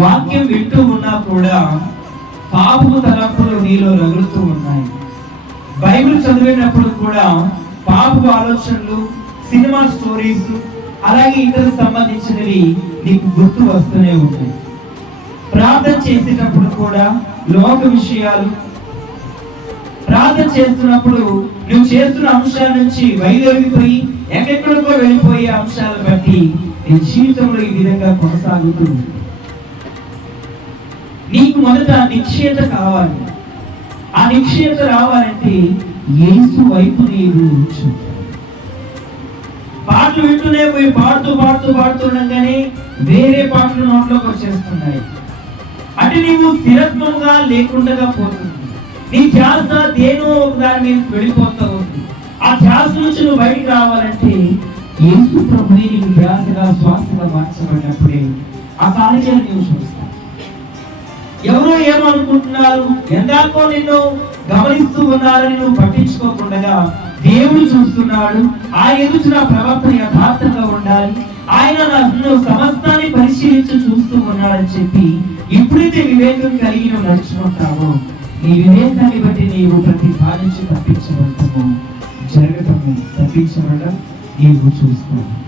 వాక్యం వింటూ ఉన్నా కూడా పాపము తలంపులు నీలో రగులుతూ ఉన్నాయి. బైబిల్ చదివేటప్పుడు కూడా పాపపు ఆలోచనలు సినిమా స్టోరీస్ అలాగే ఇతర సంబంధించినవి నీకు గుర్తు వస్తూనే ఉంటాయి. ప్రార్థన చేసేటప్పుడు కూడా లోక విషయాలు ప్రార్థన చేస్తున్నప్పుడు నువ్వు చేస్తున్న అంశాల నుంచి వైదొలిగిపోయి ఎక్కడెక్కడికో వెళ్ళిపోయే అంశాలను బట్టి నీ జీవితంలో ఈ విధంగా కొనసాగుతుంది. నీకు మొదట నిక్షేత కావాలి. ఆ నిక్షేత రావాలంటే యేసు వైపు నీవు పాటలు వింటూనే పోయి పాడుతూ పాడుతూ పాడుతుండగానే వేరే పాటలు నోట్లోకి వచ్చేస్తున్నాయి. అంటే నీవు స్థిరత్వంగా లేకుండా పోతుంది. నీ ధ్యాస దేనో ఒక దాని మీద వెళ్ళిపోతా ఉంది. ఆ ధ్యాస నుంచి నువ్వు బయటికి రావాలంటే యేసు ప్రభు నీకు ధ్యాసగా శ్వాసగా మార్చబడినప్పుడే ఆ కార్యాలు నీవు చూస్తావు. ఎవరో ఏమనుకుంటున్నారు? ఎందాకో నిన్ను గమనిస్తూ ఉన్నారని నువ్వు పట్టించుకోకుండా దేవుడు చూస్తున్నాడు. ఆయన ఎదుటి నా ప్రవర్తన యథార్థంగా ఉండాలి. ఆయన నన్ను సమస్తాన్ని పరిశీలించి చూస్తూ ఉన్నాడని చెప్పి ఎప్పుడైతే వివేకం కలిగి నువ్వు నడుచుకుంటావో. నీ వివేకాన్ని బట్టి నీవు ప్రతి బాధించి తప్పించబడతాము జరగటము తప్పించబడడం నీవు చూసుకోవాలి.